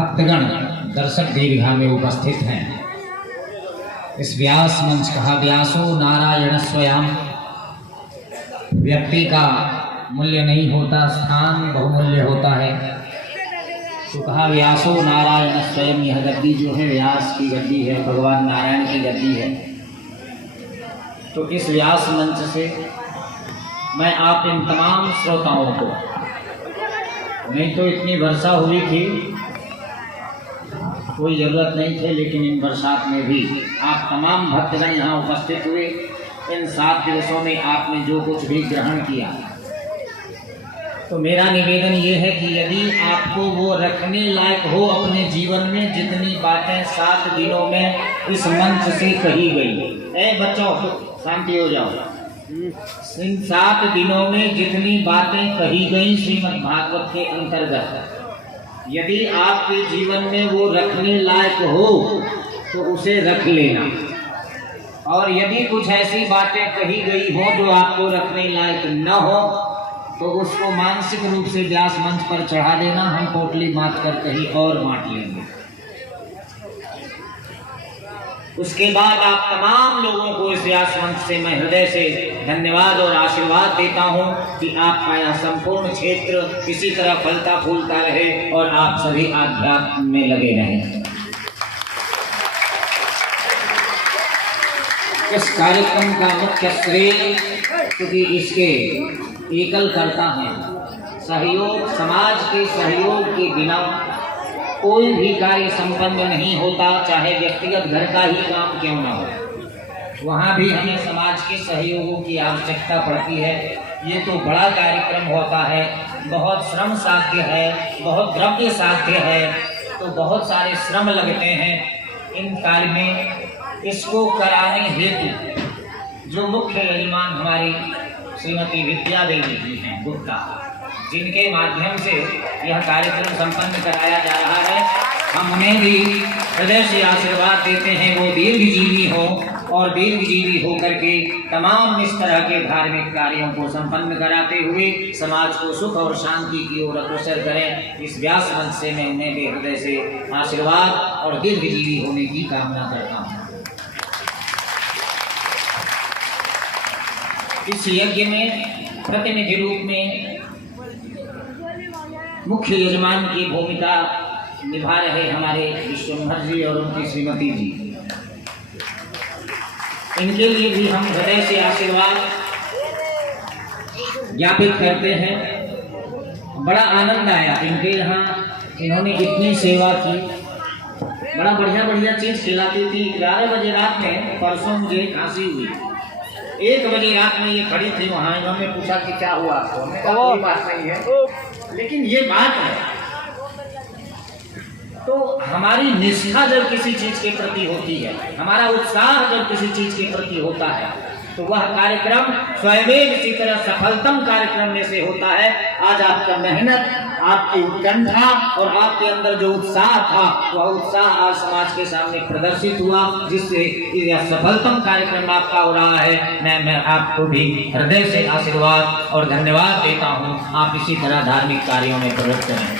भक्तगण दर्शक दीर्घा में उपस्थित हैं। इस व्यास मंच कहा व्यासो नारायण स्वयं। व्यक्ति का मूल्य नहीं होता, स्थान बहुमूल्य होता है। तो कहा व्यासो नारायण स्वयं। यह गद्दी जो है व्यास की गद्दी है, भगवान नारायण की गद्दी है। तो इस व्यास मंच से मैं आप इन तमाम श्रोताओं को, नहीं तो इतनी वर्षा हुई थी, कोई ज़रूरत नहीं थे, लेकिन इन बरसात में भी आप तमाम भक्तगण यहाँ उपस्थित हुए। इन 7 दिवसों में आपने जो कुछ भी ग्रहण किया, तो मेरा निवेदन ये है कि यदि आपको वो रखने लायक हो अपने जीवन में, जितनी बातें 7 दिनों में इस मंच से कही गई, ए बच्चों शांति हो जाओ, इन 7 दिनों में जितनी बातें कही गई श्रीमद् भागवत के अंतर्गत, यदि आपके जीवन में वो रखने लायक हो तो उसे रख लेना। और यदि कुछ ऐसी बातें कही गई हो जो आपको रखने लायक न हो तो उसको मानसिक रूप से व्यास मंच पर चढ़ा देना। हम पोटली बांट कर कहीं और बांट लेंगे। उसके बाद आप तमाम लोगों को इस व्यास मंच से मैं हृदय से धन्यवाद और आशीर्वाद देता हूं कि आपका यह संपूर्ण क्षेत्र इसी तरह फलता फूलता रहे और आप सभी आध्यात्म में लगे रहें। इस कार्यक्रम का मुख्य श्रेय, क्योंकि इसके एकल करता है, सहयोग, समाज के सहयोग के बिना कोई भी कार्य संपन्न नहीं होता, चाहे व्यक्तिगत घर का ही काम क्यों न हो। वहाँ भी हमें समाज के सहयोगों की आवश्यकता पड़ती है। ये तो बड़ा कार्यक्रम होता है, बहुत श्रम साध्य है, बहुत द्रव्य साध्य है, तो बहुत सारे श्रम लगते हैं इन कार्य में। इसको कराने हेतु जो मुख्य यजमान हमारी श्रीमती विद्या देवी जी हैं गुप्ता, जिनके माध्यम से यह कार्यक्रम संपन्न कराया जा रहा है, हम उन्हें भी हृदय से आशीर्वाद देते हैं। वो दीर्घजीवी हो और दीर्घजीवी होकर के तमाम इस तरह के धार्मिक कार्यों को संपन्न कराते हुए समाज को सुख और शांति की ओर अग्रसर करें। इस व्यास मंच से मैं उन्हें भी हृदय से आशीर्वाद और दीर्घजीवी होने की कामना करता हूँ। इस यज्ञ में प्रतिनिधि रूप में मुख्य यजमान की भूमिका निभा रहे हमारे विश्वम्भर जी और उनकी श्रीमती जी। इनके लिए भी हम हृदय से आशीर्वाद ज्ञापित करते हैं। बड़ा आनंद आया इनके यहाँ, इन्होंने इतनी सेवा की, बड़ा बढ़िया बढ़िया चीज खिलाती थी। 11 बजे रात में परसों मुझे खांसी हुई, 1 बजे रात में ये खड़ी थी वहाँ। इन्होंने पूछा कि क्या हुआ आपको, हमने कहा कोई बात नहीं है, लेकिन ये बात है। तो हमारी निष्ठा जब किसी चीज के प्रति होती है, हमारा उत्साह जब किसी चीज के प्रति होता है, तो वह कार्यक्रम स्वयं इसी तरह सफलतम कार्यक्रम में से होता है। आज आपका मेहनत, आपकी उत्कंठा और आपके अंदर जो उत्साह था, वह उत्साह आज समाज के सामने प्रदर्शित हुआ, जिससे यह सफलतम कार्यक्रम आपका हो रहा है। मैं आपको भी हृदय से आशीर्वाद और धन्यवाद देता हूँ। आप इसी तरह धार्मिक कार्यों में प्रवृत्त रहें।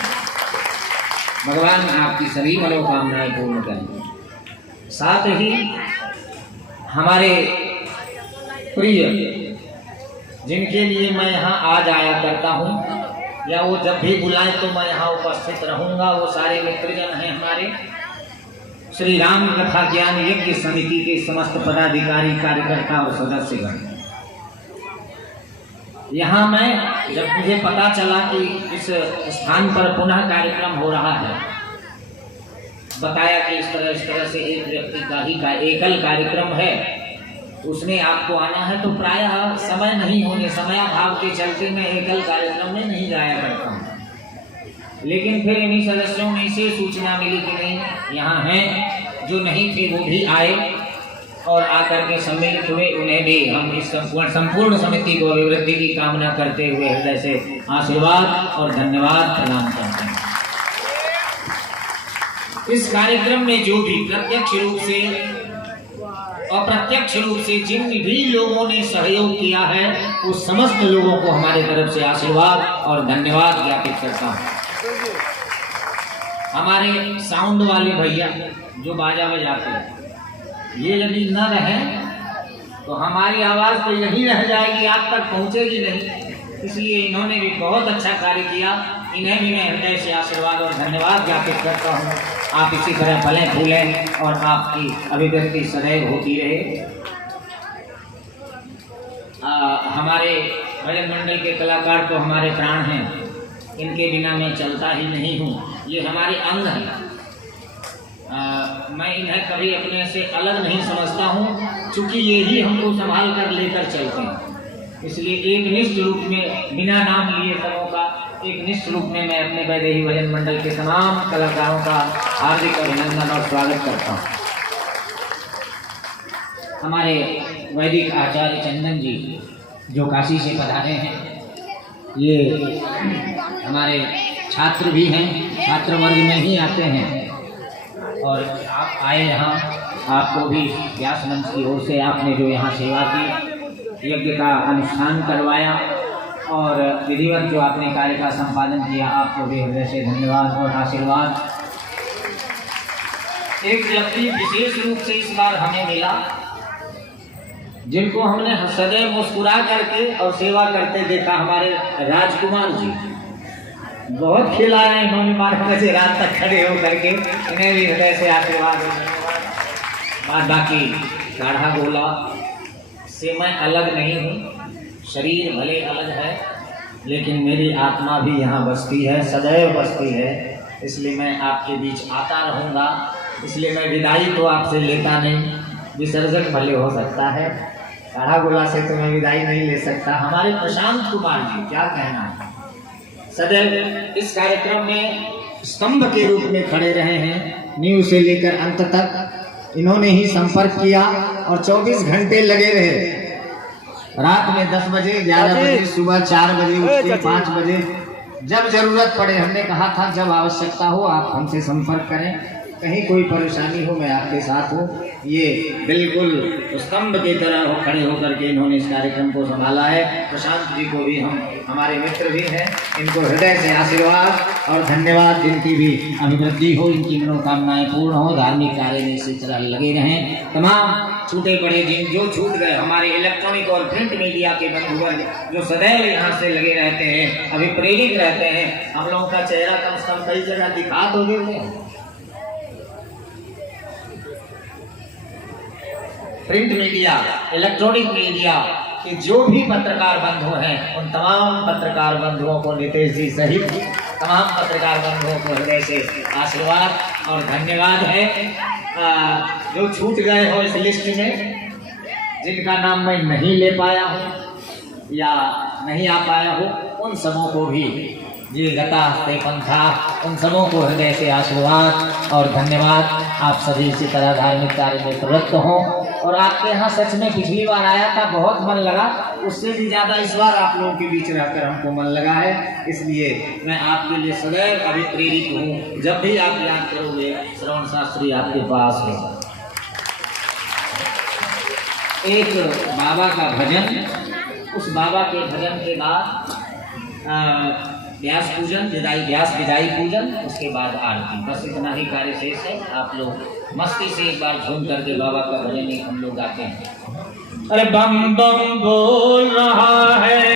भगवान आपकी सभी मनोकामनाएं पूर्ण करें। साथ ही हमारे प्रिय, जिनके लिए मैं यहाँ आज आया करता हूँ, या वो जब भी बुलाएं तो मैं यहाँ उपस्थित रहूँगा, वो सारे मित्रजन हैं हमारे श्री राम कथा ज्ञान यज्ञ समिति के समस्त पदाधिकारी, कार्यकर्ता और सदस्यगण। यहाँ मैं जब मुझे पता चला कि इस स्थान पर पुनः कार्यक्रम हो रहा है, बताया कि इस तरह से एक व्यक्ति का ही एकल कार्यक्रम है, उसमें आपको आना है, तो प्रायः समय नहीं होने, समयाभाव के चलते मैं एकल कार्यक्रम में नहीं जाया करता हूँ। लेकिन फिर इन्हीं सदस्यों में से सूचना मिली कि नहीं यहाँ हैं, जो नहीं थे वो भी आए और आकर के सम्मिलित हुए। उन्हें भी हम इस संपूर्ण समिति को अभिवृद्धि की कामना करते हुए हृदय से आशीर्वाद और धन्यवाद प्रदान करते हैं। इस कार्यक्रम में जो भी प्रत्यक्ष रूप से अप्रत्यक्ष रूप से जिन भी लोगों ने सहयोग किया है, उस समस्त लोगों को हमारे तरफ से आशीर्वाद और धन्यवाद ज्ञापित करता हूँ। हमारे साउंड वाले भैया जो बाजा बजाते हैं, ये यदि न रहे तो हमारी आवाज़ तो यहीं रह जाएगी, आप तक पहुँचेगी नहीं। इसलिए इन्होंने भी बहुत अच्छा कार्य किया। इन्हें भी मैं हृदय से आशीर्वाद और धन्यवाद ज्ञापित करता हूँ। आप इसी तरह फलें फूलें और आपकी अभिव्यक्ति सदैव होती रहे। हमारे भजन मंडल के कलाकार तो हमारे प्राण हैं, इनके बिना मैं चलता ही नहीं हूँ। ये हमारे अंग हैं। मैं इन्हें कभी अपने से अलग नहीं समझता हूँ, चूँकि ये ही हमको संभाल कर लेकर चलते हैं। इसलिए एक निश्चित रूप में बिना नाम लिए सबों का एक निश्चित रूप में मैं अपने वैदेही भजन मंडल के तमाम कलाकारों का हार्दिक अभिनंदन और स्वागत करता हूँ। हमारे वैदिक आचार्य चंदन जी जो काशी से पधारे हैं, ये हमारे छात्र भी हैं, छात्र वर्ग में ही आते हैं। और आप आए यहाँ, आपको भी व्यास मंच की ओर से आपने जो यहाँ सेवा की, यज्ञ का अनुष्ठान करवाया और विधिवत जो आपने कार्य का संपादन किया, आपको भी हृदय से धन्यवाद और आशीर्वाद। एक व्यक्ति विशेष रूप से इस बार हमें मिला, जिनको हमने सदैव मुस्कुरा करके और सेवा करते देखा, हमारे राजकुमार जी। बहुत खिलाए हैं इन्होंने, 12 बजे रात तक खड़े हो करके। इन्हें भी हृदय से आशीर्वाद। बाद बाकी गाढ़ा गोला से मैं अलग नहीं हूँ, शरीर भले अलग है लेकिन मेरी आत्मा भी यहाँ बसती है, सदैव बसती है। इसलिए मैं आपके बीच आता रहूँगा। इसलिए मैं विदाई तो आपसे लेता नहीं, विसर्जन भले हो सकता है, गाढ़ा गोला से तो मैं विदाई नहीं ले सकता। हमारे प्रशांत कुमार जी, क्या कहना है, सदैव इस कार्यक्रम में स्तंभ के रूप में खड़े रहे हैं। नींव से लेकर अंत तक इन्होंने ही संपर्क किया और 24 घंटे लगे रहे। रात में 10 बजे, 11 बजे, सुबह 4 बजे उठ के 5 बजे, जब जरूरत पड़े, हमने कहा था जब आवश्यकता हो आप हमसे संपर्क करें, कहीं कोई परेशानी हो मैं आपके साथ हूँ। ये बिल्कुल स्तंभ की तरह खड़े होकर के इन्होंने इस कार्यक्रम को संभाला है। प्रशांत जी को भी हम हमारे मित्र भी हैं, इनको हृदय से आशीर्वाद और धन्यवाद। जिनकी भी अभिवृद्धि हो, इनकी मनोकामनाएं पूर्ण हो, धार्मिक कार्य में इसी तरह लगे रहें। तमाम छूटे पड़े जिन जो छूट गए, हमारे इलेक्ट्रॉनिक और प्रिंट मीडिया के बंधुवर्ग जो सदैव यहाँ से लगे रहते हैं, अभी प्रेरित रहते हैं। हम लोगों का चेहरा कम से कम कई जगह दिखा तो देते हैं। प्रिंट मीडिया, इलेक्ट्रॉनिक मीडिया के जो भी पत्रकार बंधु हैं, उन तमाम पत्रकार बंधुओं को नितेश जी सहित तमाम पत्रकार बंधुओं को हृदय से आशीर्वाद और धन्यवाद है। जो छूट गए हो इस लिस्ट में, जिनका नाम मैं नहीं ले पाया हूँ या नहीं आ पाया हूँ, उन सबों को भी जी गता ते पंथा, उन सबों को हृदय से आशीर्वाद और धन्यवाद। आप सभी इसी तरह धार्मिक कार्य में प्रवृत्त हों। और आपके यहाँ सच में पिछली बार आया था, बहुत मन लगा, उससे भी ज़्यादा इस बार आप लोगों के बीच रहकर हमको मन लगा है। इसलिए मैं आपके लिए सदैव अभिप्रेरित हूँ। जब भी आप याद करोगे, श्रवण शास्त्री आपके पास है। एक बाबा का भजन, उस बाबा के भजन के बाद व्यास पूजन, व्यास विदाई पूजन, उसके बाद आरती। बस इतना ही कार्य शेष है। आप लोग मस्ती से एक बार झूम करके बाबा का भजन हम लोग गाते हैं। अरे बम बम बोल रहा है।